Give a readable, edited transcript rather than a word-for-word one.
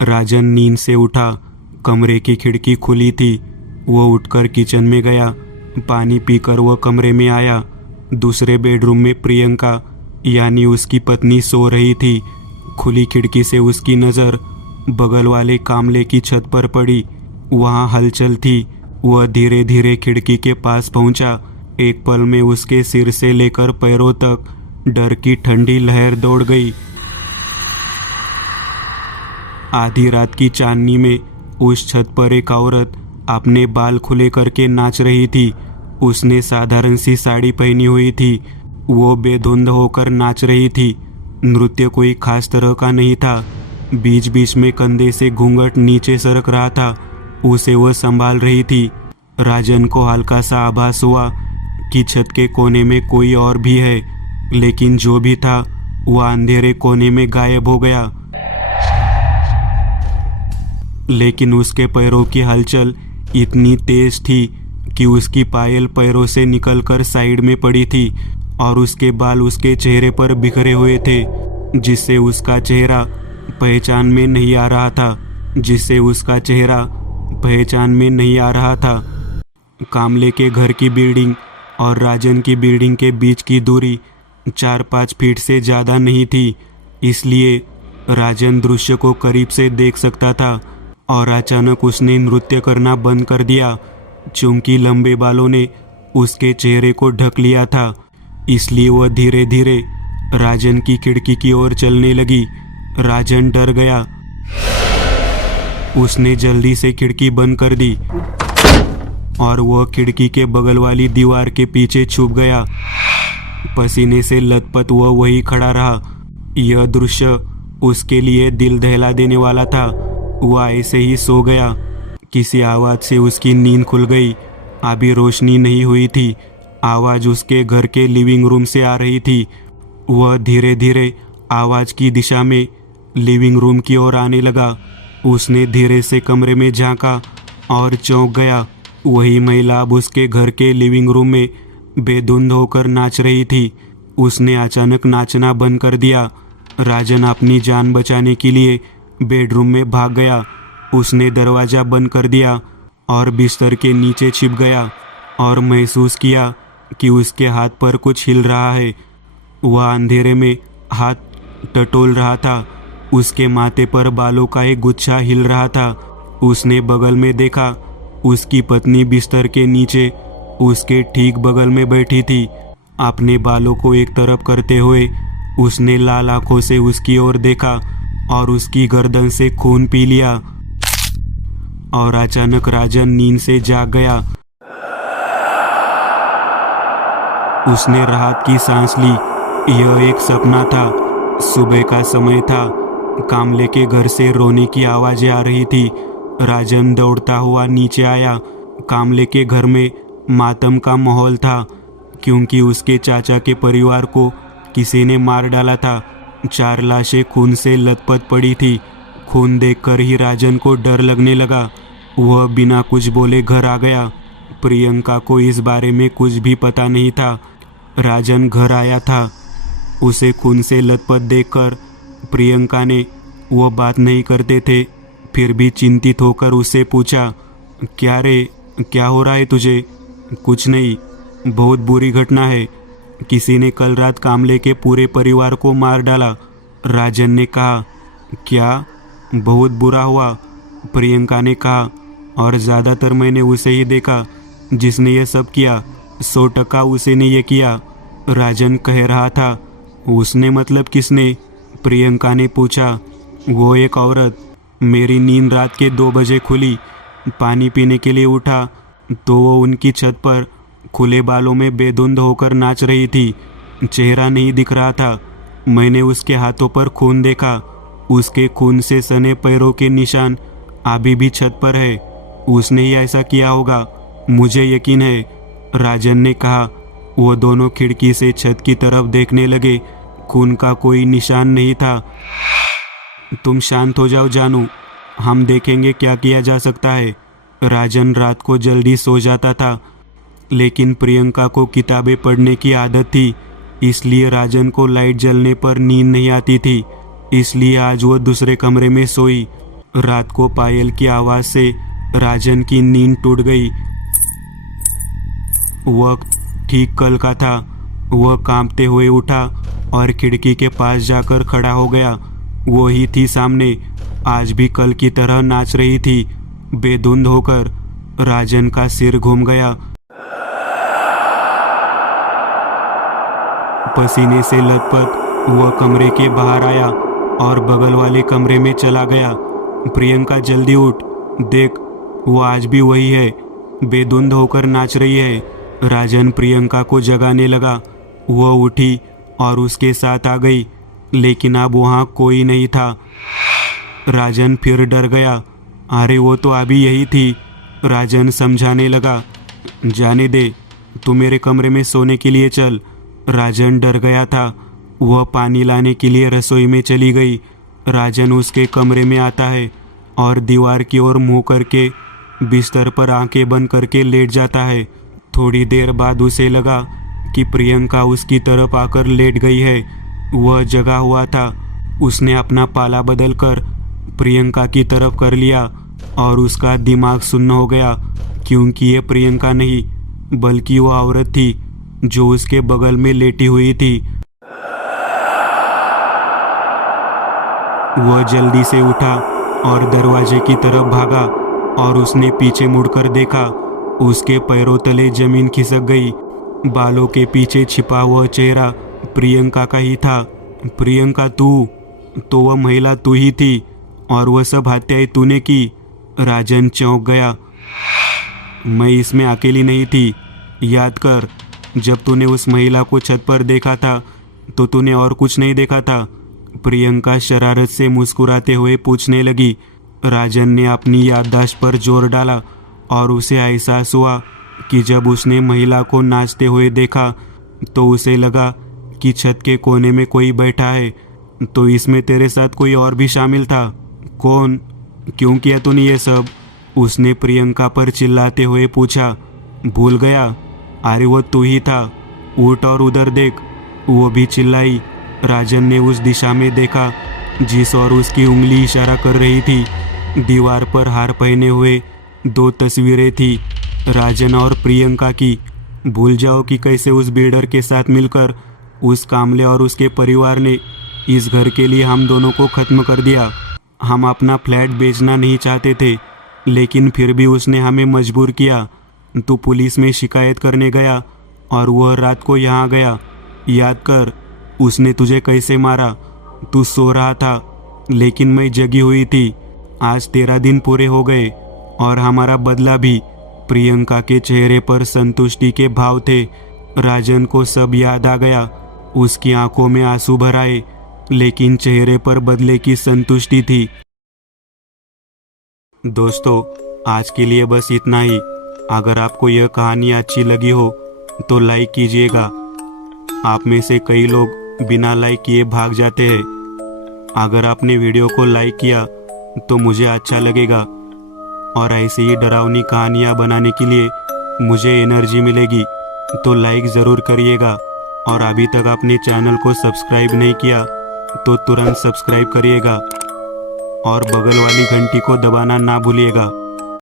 राजन नींद से उठा। कमरे की खिड़की खुली थी। वो उठकर किचन में गया। पानी पीकर वह कमरे में आया। दूसरे बेडरूम में प्रियंका यानी उसकी पत्नी सो रही थी। खुली खिड़की से उसकी नज़र बगल वाले कामले की छत पर पड़ी। वहाँ हलचल थी। वह धीरे धीरे खिड़की के पास पहुंचा। एक पल में उसके सिर से लेकर पैरों तक डर की ठंडी लहर दौड़ गई। आधी रात की चांदनी में उस छत पर एक औरत अपने बाल खुले करके नाच रही थी। उसने साधारण सी साड़ी पहनी हुई थी। वो बेधुंध होकर नाच रही थी। नृत्य कोई खास तरह का नहीं था। बीच बीच में कंधे से घूंघट नीचे सरक रहा था। उसे वह संभाल रही थी। राजन को हल्का सा आभास हुआ कि छत के कोने में कोई और भी है, लेकिन जो भी था वह अंधेरे कोने में गायब हो गया। लेकिन उसके पैरों की हलचल इतनी तेज थी कि उसकी पायल पैरों से निकलकर साइड में पड़ी थी और उसके बाल उसके चेहरे पर बिखरे हुए थे, जिससे उसका चेहरा पहचान में नहीं आ रहा था। कामले के घर की बिल्डिंग और राजन की बिल्डिंग के बीच की दूरी 4-5 फीट से ज़्यादा नहीं थी, इसलिए राजन दृश्य को करीब से देख सकता था। और अचानक उसने नृत्य करना बंद कर दिया। चूंकि लंबे बालों ने उसके चेहरे को ढक लिया था, इसलिए वह धीरे धीरे राजन की खिड़की की ओर चलने लगी। राजन डर गया। उसने जल्दी से खिड़की बंद कर दी और वह खिड़की के बगल वाली दीवार के पीछे छुप गया। पसीने से लथपथ वह वहीं खड़ा रहा। यह दृश्य उसके लिए दिल दहला देने वाला था। वह ऐसे ही सो गया। किसी आवाज़ से उसकी नींद खुल गई। अभी रोशनी नहीं हुई थी। आवाज़ उसके घर के लिविंग रूम से आ रही थी। वह धीरे धीरे आवाज़ की दिशा में लिविंग रूम की ओर आने लगा। उसने धीरे से कमरे में झांका और चौंक गया। वही महिला अब उसके घर के लिविंग रूम में बेधुंध होकर नाच रही थी। उसने अचानक नाचना बंद कर दिया। राजन अपनी जान बचाने के लिए बेडरूम में भाग गया। उसने दरवाज़ा बंद कर दिया और बिस्तर के नीचे छिप गया और महसूस किया कि उसके हाथ पर कुछ हिल रहा है। वह अंधेरे में हाथ टटोल रहा था। उसके माथे पर बालों का एक गुच्छा हिल रहा था। उसने बगल में देखा। उसकी पत्नी बिस्तर के नीचे उसके ठीक बगल में बैठी थी। अपने बालों को एक तरफ करते हुए उसने लाल आंखों से उसकी ओर देखा और उसकी गर्दन से खून पी लिया। और अचानक राजन नींद से जाग गया। उसने राहत की सांस ली। यह एक सपना था। सुबह का समय था। कामले के घर से रोने की आवाज़ें आ रही थी। राजन दौड़ता हुआ नीचे आया। कामले के घर में मातम का माहौल था, क्योंकि उसके चाचा के परिवार को किसी ने मार डाला था। 4 लाशें खून से लथपथ पड़ी थी। खून देखकर ही राजन को डर लगने लगा। वह बिना कुछ बोले घर आ गया। प्रियंका को इस बारे में कुछ भी पता नहीं था। राजन घर आया था। उसे खून से लथपथ देखकर प्रियंका ने, वो बात नहीं करते थे, फिर भी चिंतित होकर उससे पूछा, क्या रे, क्या हो रहा है तुझे? कुछ नहीं, बहुत बुरी घटना है। किसी ने कल रात कामले के पूरे परिवार को मार डाला। राजन ने कहा। क्या? बहुत बुरा हुआ, प्रियंका ने कहा। और ज़्यादातर मैंने उसे ही देखा जिसने ये सब किया। 100% उसे ने ये किया, राजन कह रहा था। उसने मतलब किसने? प्रियंका ने पूछा। वो एक औरत। मेरी नींद रात के 2 बजे खुली। पानी पीने के लिए उठा तो वो उनकी छत पर खुले बालों में बेधुंध होकर नाच रही थी। चेहरा नहीं दिख रहा था। मैंने उसके हाथों पर खून देखा। उसके खून से सने पैरों के निशान अभी भी छत पर है। उसने ही ऐसा किया होगा, मुझे यकीन है, राजन ने कहा। वो दोनों खिड़की से छत की तरफ देखने लगे। खून का कोई निशान नहीं था। तुम शांत हो जाओ जानू, हम देखेंगे क्या किया जा सकता है। राजन रात को जल्दी सो जाता था, लेकिन प्रियंका को किताबें पढ़ने की आदत थी, इसलिए राजन को लाइट जलने पर नींद नहीं आती थी। इसलिए आज वो दूसरे कमरे में सोई। रात को पायल की आवाज से राजन की नींद टूट गई। वक्त ठीक कल का था। वह कांपते हुए उठा और खिड़की के पास जाकर खड़ा हो गया। वो ही थी सामने, आज भी कल की तरह नाच रही थी। बेधुंध होकर राजन का सिर घूम गया। पसीने से लथपथ वह कमरे के बाहर आया और बगल वाले कमरे में चला गया। प्रियंका जल्दी उठ, देख वो आज भी वही है, बेधुंध होकर नाच रही है। राजन प्रियंका को जगाने लगा। वह उठी और उसके साथ आ गई, लेकिन अब वहाँ कोई नहीं था। राजन फिर डर गया। अरे वो तो अभी यही थी। राजन समझाने लगा, जाने दे, तू मेरे कमरे में सोने के लिए चल। राजन डर गया था। वह पानी लाने के लिए रसोई में चली गई। राजन उसके कमरे में आता है और दीवार की ओर मुंह करके बिस्तर पर आंखें बंद करके लेट जाता है। थोड़ी देर बाद उसे लगा कि प्रियंका उसकी तरफ आकर लेट गई है। वह जगा हुआ था। उसने अपना पाला बदल कर प्रियंका की तरफ कर लिया और उसका दिमाग सुन्न हो गया, क्योंकि ये प्रियंका नहीं बल्कि वो औरत थी जो उसके बगल में लेटी हुई थी। वह जल्दी से उठा और दरवाजे की तरफ भागा और उसने पीछे मुड़कर देखा। उसके पैरों तले जमीन खिसक गई। बालों के पीछे छिपा हुआ चेहरा प्रियंका का ही था। प्रियंका तू, तो वह महिला तू ही थी और वह सब हत्याएं तूने की। राजन चौंक गया। मैं इसमें अकेली नहीं थी। याद कर, जब तूने उस महिला को छत पर देखा था तो तूने और कुछ नहीं देखा था। प्रियंका शरारत से मुस्कुराते हुए पूछने लगी। राजन ने अपनी याददाश्त पर जोर डाला और उसे एहसास हुआ कि जब उसने महिला को नाचते हुए देखा तो उसे लगा कि छत के कोने में कोई बैठा है। तो इसमें तेरे साथ कोई और भी शामिल था? कौन? क्यों किया तूने ये सब? उसने प्रियंका पर चिल्लाते हुए पूछा। भूल गया? अरे वो तू ही था। उठ और उधर देख, वो भी चिल्लाई। राजन ने उस दिशा में देखा जिस और उसकी उंगली इशारा कर रही थी। दीवार पर हार पहने हुए 2 तस्वीरें थी, राजन और प्रियंका की। भूल जाओ कि कैसे उस बिल्डर के साथ मिलकर उस कामले और उसके परिवार ने इस घर के लिए हम दोनों को ख़त्म कर दिया। हम अपना फ्लैट बेचना नहीं चाहते थे, लेकिन फिर भी उसने हमें मजबूर किया। तू पुलिस में शिकायत करने गया और वह रात को यहाँ गया। याद कर, उसने तुझे कैसे मारा। तू सो रहा था, लेकिन मैं जगी हुई थी। आज 13 दिन पूरे हो गए और हमारा बदला भी। प्रियंका के चेहरे पर संतुष्टि के भाव थे। राजन को सब याद आ गया। उसकी आंखों में आंसू भर आए, लेकिन चेहरे पर बदले की संतुष्टि थी। दोस्तों, आज के लिए बस इतना ही। अगर आपको यह कहानी अच्छी लगी हो तो लाइक कीजिएगा। आप में से कई लोग बिना लाइक किए भाग जाते हैं। अगर आपने वीडियो को लाइक किया तो मुझे अच्छा लगेगा और ऐसे ही डरावनी कहानियाँ बनाने के लिए मुझे एनर्जी मिलेगी। तो लाइक ज़रूर करिएगा और अभी तक आपने चैनल को सब्सक्राइब नहीं किया तो तुरंत सब्सक्राइब करिएगा और बगल वाली घंटी को दबाना ना भूलिएगा।